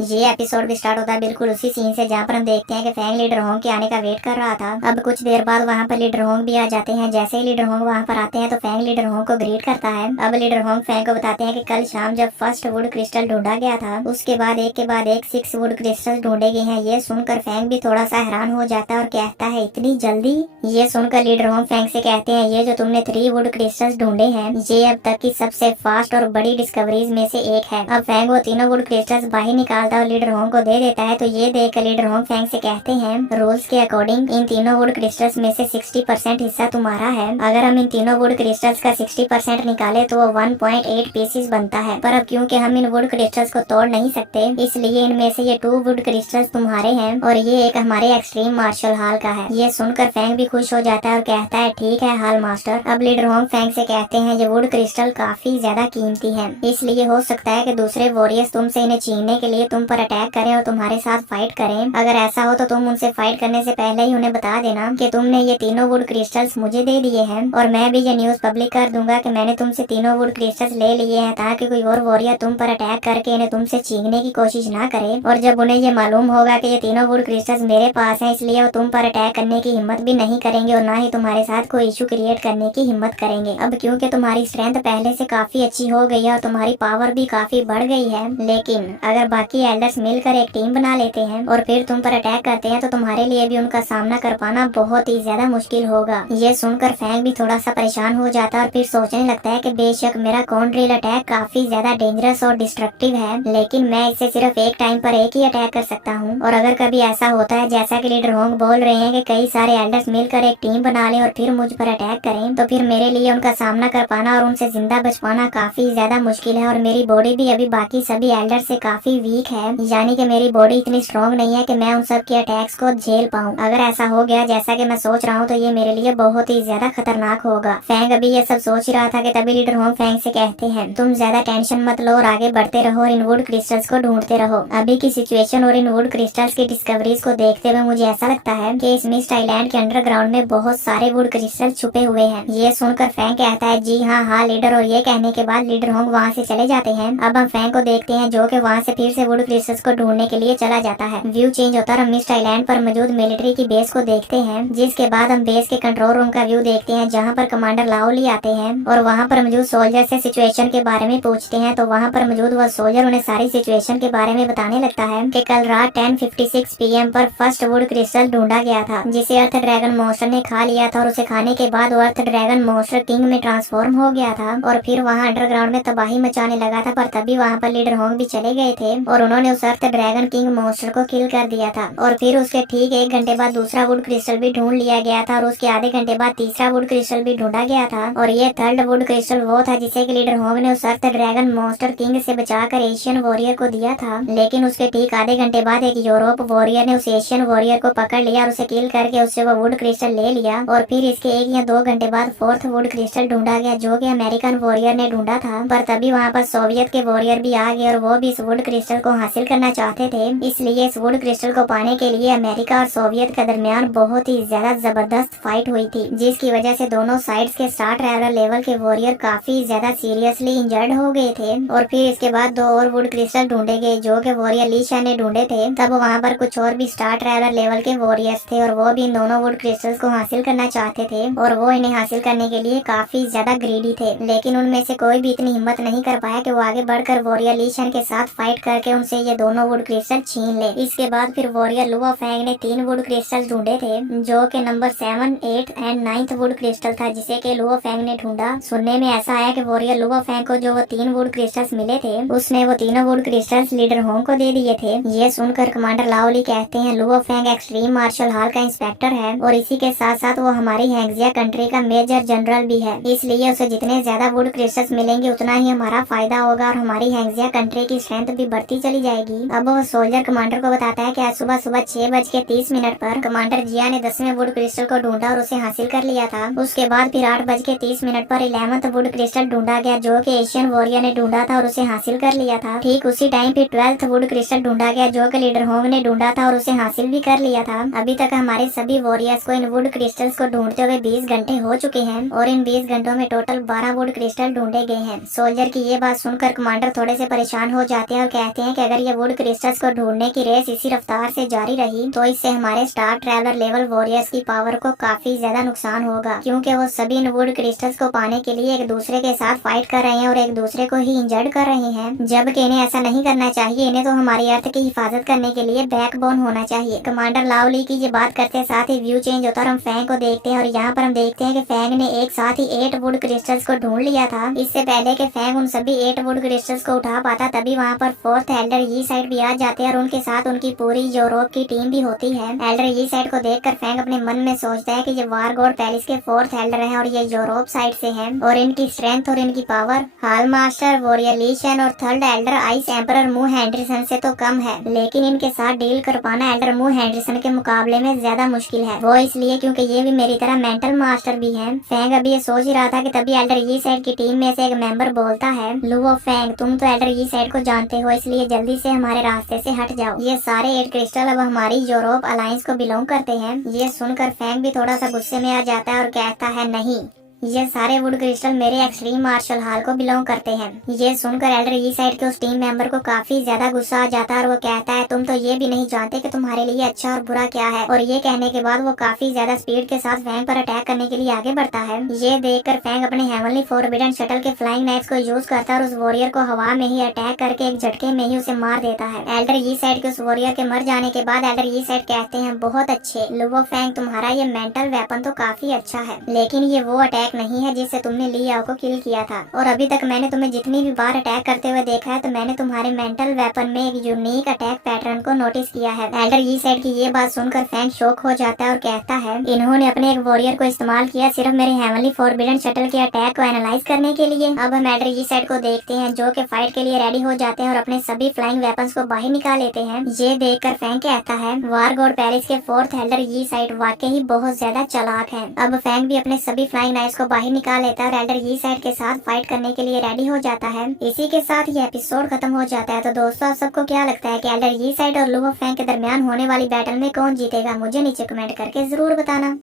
ये एपिसोड भी स्टार्ट होता है बिल्कुल उसी सीन से जहाँ पर हम देखते हैं कि फैंग लीडर होंग के आने का वेट कर रहा था। अब कुछ देर बाद वहाँ पर लीडर होंग भी आ जाते हैं। जैसे ही लीडर होंग वहाँ पर आते हैं तो फैंग लीडर होंग को ग्रीट करता है। अब लीडर होंग फैंग को बताते हैं कि कल शाम जब फर्स्ट वुड क्रिस्टल ढूंढा गया था उसके बाद एक के बाद एक 6 वुड क्रिस्टल ढूंढे गए हैं। ये सुनकर फैंग भी थोड़ा सा हैरान हो जाता है और कहता है इतनी जल्दी। ये सुनकर लीडर होंग फैंग से कहते हैं ये जो तुमने 3 वुड क्रिस्टल्स ढूंढे हैं ये अब तक की सबसे फास्ट और बड़ी डिस्कवरीज में से एक है। अब फैंग वो तीनों वुड क्रिस्टल्स बाहर निकालता है और लीडर होंग को दे देता है। तो ये देख लीडर होंग फैंग से कहते हैं रूल्स के अकॉर्डिंग इन तीनों वुड क्रिस्टल्स में से 60% हिस्सा तुम्हारा है। अगर हम इन तीनों वुड क्रिस्टल्स का 60% निकाले तो वो 1.8 पीसेस बनता है। पर अब क्योंकि हम इन वुड क्रिस्टल्स को तोड़ नहीं सकते इसलिए इनमें से ये 2 वुड क्रिस्टल्स तुम्हारे हैं और ये एक हमारे एक्सट्रीम मार्शल हाल का है। ये सुनकर फैंग भी खुश हो जाता है और कहता है ठीक है हाल मास्टर। अब लीडर होंग फैंग से कहते हैं ये वुड क्रिस्टल काफी ज्यादा कीमती है इसलिए हो सकता है कि दूसरे वॉरियर्स तुमसे इन्हें छीनने के लिए तुम पर अटैक करें और तुम्हारे साथ फाइट करें। अगर ऐसा हो तो तुम उनसे फाइट करने से पहले ही उन्हें बता देना कि तुमने ये तीनों वुड क्रिस्टल्स मुझे दे दिए हैं और मैं भी ये न्यूज पब्लिक कर दूंगा कि मैंने तुमसे तीनों वुड क्रिस्टल्स ले लिए हैं ताकि कोई और वॉरियर तुम पर अटैक करके इन्हें तुमसे छीनने की कोशिश ना करे। और जब उन्हें ये मालूम होगा कि ये तीनों वुड क्रिस्टल्स मेरे पास हैं इसलिए वो तुम पर अटैक करने की हिम्मत भी नहीं करेंगे और ना ही तुम्हारे साथ कोई इशू क्रिएट करने की हिम्मत करेंगे। अब क्योंकि तुम्हारी स्ट्रेंथ पहले से काफी अच्छी हो गई है और तुम्हारी पावर भी काफी बढ़ गई है लेकिन अगर बाकी एल्डर्स मिलकर एक टीम बना लेते हैं और फिर तुम पर अटैक करते हैं तो तुम्हारे लिए भी उनका सामना कर पाना बहुत ही ज्यादा मुश्किल होगा। ये सुनकर फैंग भी थोड़ा सा परेशान हो जाता है और फिर सोचने लगता है कि बेशक मेरा कॉन्ड्रिल अटैक काफी ज्यादा डेंजरस और डिस्ट्रक्टिव है लेकिन मैं इसे सिर्फ एक टाइम पर एक ही अटैक कर सकता हूँ। और अगर कभी ऐसा होता है जैसा कि लीडर होंग बोल रहे हैं कि कई सारे एल्डर्स मिलकर एक टीम बना लें और फिर मुझ पर अटैक करें तो फिर मेरे लिए उनका सामना कर पाना और उनसे जिंदा बच पाना काफी ज्यादा मुश्किल है। और मेरी बॉडी भी अभी बाकी सभी एल्डर से काफी वीक है यानी कि मेरी बॉडी इतनी स्ट्रॉन्ग नहीं है कि मैं उन सब के अटैक्स को झेल पाऊँ। अगर ऐसा हो गया जैसा कि मैं सोच रहा हूँ तो ये मेरे लिए बहुत ही ज्यादा खतरनाक होगा। फैंग अभी ये सब सोच ही रहा था कि तभी लीडर होंग फैंग से कहते हैं तुम ज्यादा टेंशन मत लो और आगे बढ़ते रहो और इन वुड क्रिस्टल्स को ढूंढते रहो। अभी की सिचुएशन और इन वुड क्रिस्टल्स की डिस्कवरीज को देखते हुए मुझे ऐसा लगता है कि इस मिस्ट आइलैंड के अंडरग्राउंड में बहुत सारे वुड क्रिस्टल छुपे हुए हैं। ये सुनकर फैंग कहता है जी हाँ लीडर। और ये कहने के बाद लीडर होंग वहाँ से चले जाते हैं। अब हम फैंग को देखते हैं जो कि वहाँ से फिर से वुड क्रिस्टल्स को ढूंढने के लिए चला जाता है। व्यू चेंज होता है, हम मिस्ट आइलैंड पर मौजूद मिलिट्री की बेस को देखते हैं जिसके बाद हम बेस के कंट्रोल रूम का व्यू देखते हैं जहाँ पर कमांडर लाओली आते हैं और वहाँ पर मौजूद सोल्जर से सिचुएशन के बारे में पूछते हैं। तो वहाँ पर मौजूद वह सोल्जर उन्हें सारी सिचुएशन के बारे में बताने लगता है कि कल रात 10:56 PM पर फर्स्ट वुड क्रिस्टल ढूंढा गया था जिसे अर्थ ड्रैगन मॉन्स्टर ने खा लिया था और उसे खाने के बाद वो अर्थ ड्रैगन मॉन्स्टर किंग में ट्रांसफॉर्म हो गया था और फिर वहाँ अंडरग्राउंड में तबाही मचाने लगा था। पर तभी वहाँ पर लीडर होंग भी चले गए थे और उन्होंने उस अर्थ ड्रैगन किंग मॉन्स्टर को किल कर दिया था। और फिर उसके ठीक 1 घंटे बाद दूसरा वुड क्रिस्टल भी ढूंढ लिया गया था और उसके आधे घंटे बाद तीसरा वुड क्रिस्टल भी ढूंढा गया था। और ये थर्ड वुड क्रिस्टल वो था जिसे लीडर होंग ने उस अर्थ ड्रैगन मॉन्स्टर किंग से बचाकर एशियन वॉरियर को दिया था। लेकिन उसके ठीक आधे घंटे बाद एक यूरोप वॉरियर ने उस एशियन वॉरियर को पकड़ लिया और उसे किल करके उससे वो वुड क्रिस्टल ले लिया। और फिर इसके 1 या 2 घंटे बाद फोर्थ वुड क्रिस्टल ढूंढा गया जो कि अमेरिकन वॉरियर ने ढूंढा था। पर तभी वहाँ पर सोवियत के वॉरियर भी आ गए और वो भी इस वुड क्रिस्टल को हासिल करना चाहते थे। इसलिए इस वुड क्रिस्टल को पाने के लिए अमेरिका और सोवियत के दरमियान बहुत ही ज्यादा जबरदस्त फाइट हुई थी जिसकी वजह से दोनों साइड्स के स्टार ट्रैवलर लेवल के वॉरियर काफी ज्यादा सीरियसली इंजर्ड हो गए थे। और फिर इसके बाद 2 और वुड क्रिस्टल ढूंढे गए जो कि वॉरियर लीशा ने ढूंढे थे। तब वहाँ पर कुछ और भी स्टार ट्रैवलर लेवल के वॉरियर्स थे और वो भी इन दोनों वुड क्रिस्टल्स को हासिल करना चाहते थे और वो इन्हें हासिल करने के लिए काफी ज्यादा ग्रीडी थे। लेकिन उनमें से कोई भी इतनी हिम्मत नहीं कर पाया कि वो आगे बढ़कर वॉरियर लीशन के साथ फाइट करके उनसे ये दोनों वुड क्रिस्टल छीन ले। इसके बाद फिर वॉरियर लुआ फैंग ने 3 वुड क्रिस्टल ढूंढे थे जो कि number 7, 8 and 9th would crystal था जिसे के लुआ फैंग ने ढूंढा। सुनने में ऐसा आया कि वॉरियर लुआ फैंग को जो वो 3 वुड क्रिस्टल्स मिले थे उसने वो तीनों वुड क्रिस्टल्स लीडर होंग को दे दिए थे। ये सुनकर कमांडर लाओली कहते हैं लुआ फैंग एक्सट्रीम मार्शल हाल का इंस्पेक्टर है और इसी के साथ साथ वो हमारी हैंगजिया कंट्री का मेजर जनरल भी है इसलिए उसे जितने ज्यादा वुड क्रिस्टल्स मिलेंगे उतना ही हमारा फायदा होगा और हमारी हैंगजिया कंट्री की स्ट्रेंथ भी बढ़ती चली जाएगी। अब वो सोल्जर कमांडर को बताता है कि आज सुबह 6:30 पर कमांडर जिया ने 10वें वुड क्रिस्टल को ढूंढा और उसे हासिल कर लिया था। उसके बाद फिर 8:30 पर 11th वुड क्रिस्टल ढूंढा गया जो कि एशियन वॉरियर ने ढूंढा था और उसे हासिल कर लिया था। ठीक उसी टाइम फिर 12th वुड क्रिस्टल ढूंढा गया जो कि लीडर होंग ने ढूंढा था और उसे हासिल भी कर लिया था। अभी तक हमारे सभी वॉरियर्स को इन वुड क्रिस्टल्स को ढूंढते हुए 20 घंटे हो चुके हैं और इन 20 घंटों में टोटल 12 वुड क्रिस्टल ढूंढे गए हैं। सोल्जर की ये बात सुनकर कमांडर थोड़े से परेशान हो जाते हैं और कहते हैं कि अगर ये वुड क्रिस्टल्स को ढूंढने की रेस इसी रफ्तार से जारी रही तो इससे हमारे स्टार ट्रैवलर लेवल वॉरियर्स की पावर को काफी ज्यादा नुकसान होगा, क्योंकि वो सभी इन वुड क्रिस्टल्स को पाने के लिए एक दूसरे के साथ फाइट कर रहे हैं और एक दूसरे को ही इंजर्ड कर रहे हैं, जबकि इन्हें ऐसा नहीं करना चाहिए। इन्हें तो हमारी अर्थ की हिफाजत करने के लिए बैकबोन होना चाहिए। कमांडर लाओली की ये बात करते साथ ही व्यू चेंज होता और हम फैंग को देखते हैं और यहाँ पर हम देखते हैं कि फैंग ने एक साथ ही 8 वुड क्रिस्टल्स को ढूंढ लिया था। इससे पहले कि फैंग उन सभी 8 वुड क्रिस्टल्स को उठा पाता तभी वहाँ पर 4th एल्डर ये साइड भी आ जाते हैं और उनके साथ उनकी पूरी यूरोप की टीम भी होती है। एल्डर ये साइड को देखकर फैंग अपने मन में सोचता है कि ये वार गॉड पैलेस के 4th एल्डर हैं और ये यूरोप साइड से हैं और इनकी स्ट्रेंथ और इनकी पावर हाल मास्टर वॉरियर लीशन और 3rd एल्डर आइस एम्परर मू हेनरिसन से तो कम है, लेकिन इनके साथ डील कर पाना एल्डर मू हेनरिसन के मुकाबले में ज्यादा मुश्किल है। वो इसलिए क्योंकि ये भी मेरी तरह मेंटल मास्टर भी है। फैंग अभी ये सोच ही रहा था कि तभी एल्डर ये साइड की टीम में से एक मेंबर बोलता है, लुओ फैंग तुम तो एल्डर ये साइड को जानते हो, इसलिए जल्दी से हमारे रास्ते से हट जाओ। ये सारे 8 क्रिस्टल अब हमारी यूरोप अलायंस को बिलोंग करते हैं। ये सुनकर फैंग भी थोड़ा सा गुस्से में आ जाता है और कहता है, नहीं, ये सारे वुड क्रिस्टल मेरे एक्सट्रीम मार्शल हॉल को बिलोंग करते हैं। ये सुनकर एल्डर ई साइड के उस टीम मेंबर को काफी ज्यादा गुस्सा आ जाता है और वो कहता है, तुम तो ये भी नहीं जानते कि तुम्हारे लिए अच्छा और बुरा क्या है। और ये कहने के बाद वो काफी ज्यादा स्पीड के साथ फैंग पर अटैक करने के लिए आगे बढ़ता है। ये देखकर फैंग अपने हेवनली फॉरबिडन शटल के फ्लाइंग नाइफ्स को यूज करता है और उस वॉरियर को हवा में ही अटैक करके एक झटके में ही उसे मार देता है। एल्डर ई साइड के उस वॉरियर के मर जाने के बाद एल्डर ई साइड कहते हैं, बहुत अच्छे लुओ फैंग, तुम्हारा ये मेंटल वेपन तो काफी अच्छा है, लेकिन ये वो अटैक नहीं है जिससे तुमने ली याओ को किल किया था। और अभी तक मैंने तुम्हें जितनी भी बार अटैक करते हुए देखा है तो मैंने तुम्हारे मेंटल वेपन में एक यूनिक अटैक पैटर्न को नोटिस किया है। एल्डर ये साइड की ये बात सुनकर फैंग शॉक हो जाता है और कहता है, इन्होंने अपने एक वॉरियर को इस्तेमाल किया सिर्फ मेरे हेवनली फॉरबिडन शटल के अटैक को एनालाइज करने के लिए। अब हम एल्डर ये साइड को देखते हैं जो कि फाइट के लिए रेडी हो जाते हैं और अपने सभी फ्लाइंग वेपन्स को बाहर निकाल लेते हैं। ये देखकर फैंग कहता है, वार गॉड पेरिस के 4th एल्डर ये साइड वाकई बहुत ज्यादा चालाक है। अब फैंग भी अपने सभी फ्लाइंग नाइफ्स को बाहर निकाल लेता है और एल्डर ये साइड के साथ फाइट करने के लिए रेडी हो जाता है। इसी के साथ ये एपिसोड खत्म हो जाता है। तो दोस्तों, आप सबको क्या लगता है कि एल्डर ये साइड और लुओ फैंग के दरमियान होने वाली बैटल में कौन जीतेगा? मुझे नीचे कमेंट करके जरूर बताना।